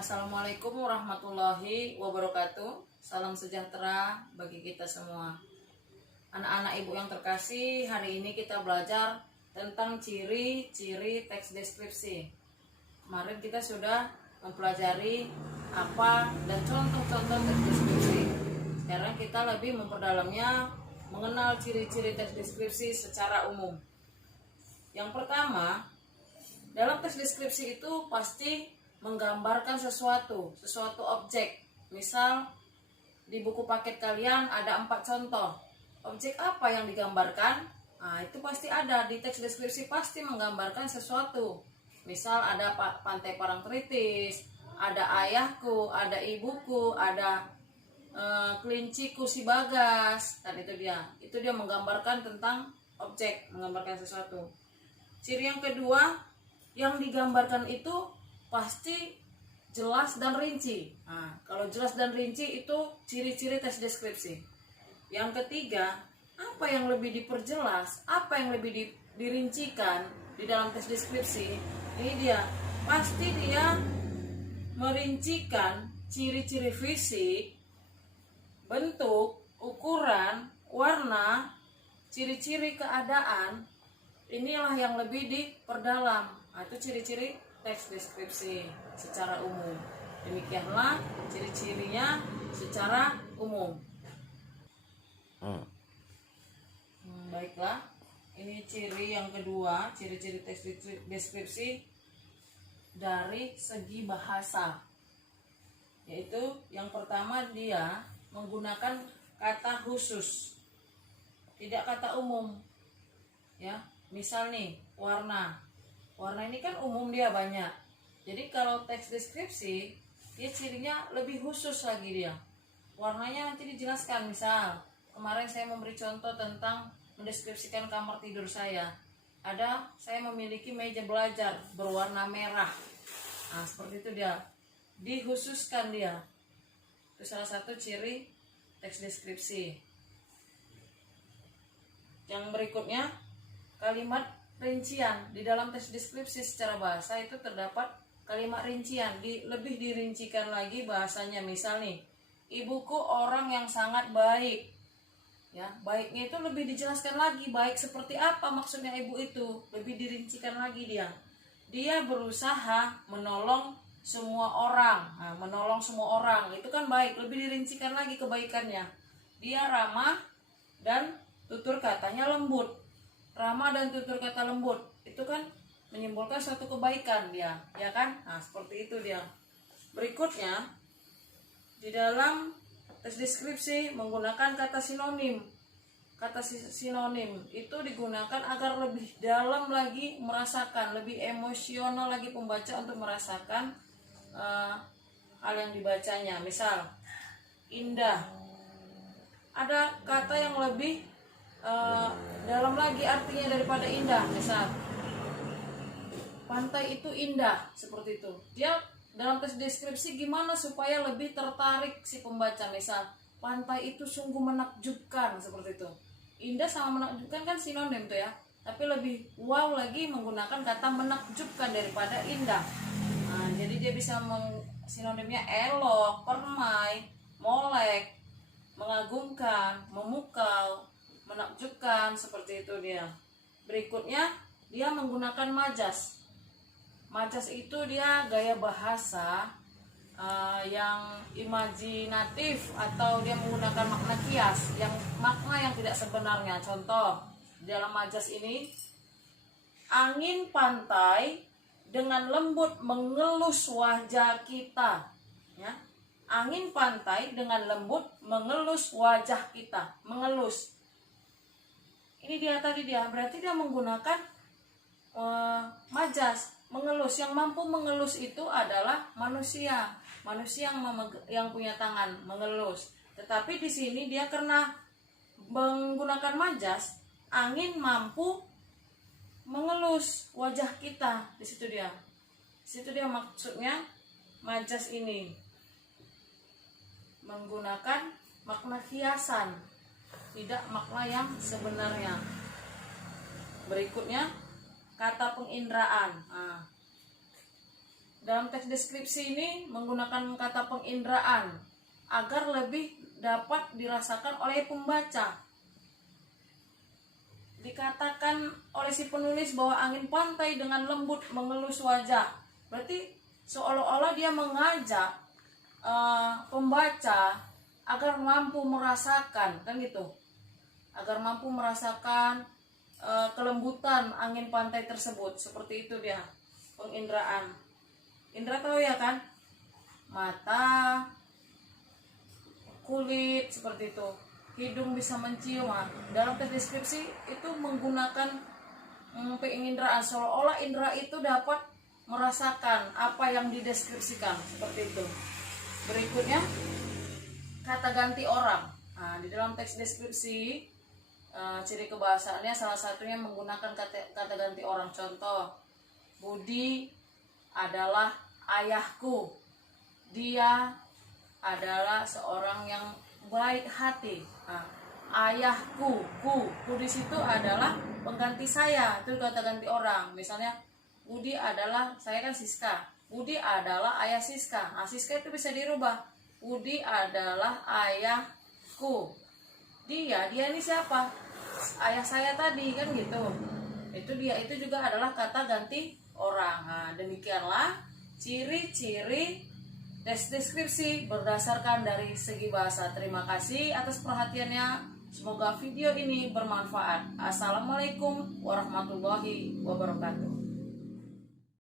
Assalamualaikum warahmatullahi wabarakatuh. Salam sejahtera bagi kita semua. Anak-anak ibu yang terkasih, hari ini kita belajar tentang ciri-ciri teks deskripsi. Kemarin kita sudah mempelajari apa dan contoh-contoh teks deskripsi. Sekarang kita lebih memperdalamnya, mengenal ciri-ciri teks deskripsi secara umum. Yang pertama, dalam teks deskripsi itu pasti menggambarkan sesuatu objek. Misal di buku paket kalian ada 4 contoh. Objek apa yang digambarkan? Nah, itu pasti ada di teks deskripsi, pasti menggambarkan sesuatu. Misal ada Pantai Parangtritis, ada ayahku, ada ibuku, ada kelinciku si Bagas. Dan itu dia menggambarkan tentang objek, menggambarkan sesuatu. Ciri yang kedua, yang digambarkan itu pasti jelas dan rinci. Nah, kalau jelas dan rinci itu ciri-ciri teks deskripsi. Yang ketiga, apa yang lebih diperjelas, apa yang lebih dirincikan di dalam teks deskripsi, ini dia. Pasti dia merincikan ciri-ciri fisik, bentuk, ukuran, warna, ciri-ciri keadaan. Inilah yang lebih diperdalam. Nah, itu ciri-ciri teks deskripsi secara umum. Demikianlah ciri-cirinya secara umum. Baiklah, ini ciri yang kedua, ciri-ciri teks deskripsi dari segi bahasa. Yaitu yang pertama, dia menggunakan kata khusus, tidak kata umum. Ya, misal nih, warna. Warna ini kan umum, dia banyak. Jadi kalau teks deskripsi, dia cirinya lebih khusus lagi dia. Warnanya nanti dijelaskan. Misal, kemarin saya memberi contoh tentang mendeskripsikan kamar tidur saya. Saya memiliki meja belajar berwarna merah. Nah, seperti itu dia. Dikhususkan dia. Itu salah satu ciri teks deskripsi. Yang berikutnya, kalimat rincian. Di dalam teks deskripsi secara bahasa itu terdapat kalimat rincian, lebih dirincikan lagi bahasanya. Misal nih, ibuku orang yang sangat baik. Ya, baiknya itu lebih dijelaskan lagi, baik seperti apa maksudnya ibu itu, lebih dirincikan lagi dia. Dia berusaha menolong semua orang. Nah, menolong semua orang itu kan baik, lebih dirincikan lagi kebaikannya. Dia ramah dan tutur katanya lembut. Ramah dan tutur kata lembut itu kan menyimpulkan suatu kebaikan dia, ya kan? Nah, seperti itu dia. Berikutnya, di dalam teks deskripsi menggunakan kata sinonim. Kata sinonim itu digunakan agar lebih dalam lagi merasakan, lebih emosional lagi pembaca untuk merasakan hal yang dibacanya. Misal, indah. Ada kata yang lebih dalam lagi artinya daripada indah. Misal, pantai itu indah, seperti itu. Dia dalam teks deskripsi gimana supaya lebih tertarik si pembaca. Misal, pantai itu sungguh menakjubkan, seperti itu. Indah sama menakjubkan kan sinonim tuh ya, tapi lebih wow lagi menggunakan kata menakjubkan daripada indah. Nah, jadi dia bisa sinonimnya elok, permai, molek, mengagumkan, memukau, menakjubkan, seperti itu dia. Berikutnya, dia menggunakan majas. Majas itu dia gaya bahasa yang imajinatif, atau dia menggunakan makna kias, makna yang tidak sebenarnya. Contoh, dalam majas ini, angin pantai dengan lembut mengelus wajah kita. Ya, angin pantai dengan lembut mengelus wajah kita, mengelus. Ini berarti dia menggunakan majas, mengelus. Yang mampu mengelus itu adalah manusia yang punya tangan mengelus. Tetapi di sini dia karena menggunakan majas, angin mampu mengelus wajah kita. Di situ dia maksudnya majas ini menggunakan makna hiasan, tidak makna yang sebenarnya. Berikutnya, kata penginderaan. dalam teks deskripsi ini menggunakan kata penginderaan agar lebih dapat dirasakan oleh pembaca. Dikatakan oleh si penulis bahwa angin pantai dengan lembut mengelus wajah. Berarti seolah-olah dia mengajak pembaca agar mampu merasakan, kan gitu. Agar mampu merasakan kelembutan angin pantai tersebut. Seperti itu dia penginderaan. Indra tahu ya kan? Mata, kulit, seperti itu. Hidung bisa mencium. Dalam teks deskripsi itu menggunakan penginderaan, seolah-olah indera itu dapat merasakan apa yang dideskripsikan, seperti itu. Berikutnya kata ganti orang. Nah, di dalam teks deskripsi ciri kebahasaannya salah satunya menggunakan kata ganti orang. Contoh, Budi adalah ayahku. Dia adalah seorang yang baik hati. Nah, ayahku, ku di situ adalah pengganti saya, itu kata ganti orang. Misalnya Budi adalah, saya kan Siska, Budi adalah ayah Siska. Nah, Siska itu bisa dirubah, Budi adalah ayahku. Dia ini siapa? Ayah saya tadi, kan gitu. Itu dia, itu juga adalah kata ganti orang. Nah, demikianlah ciri-ciri deskripsi berdasarkan dari segi bahasa. Terima kasih atas perhatiannya. Semoga video ini bermanfaat. Assalamualaikum warahmatullahi wabarakatuh.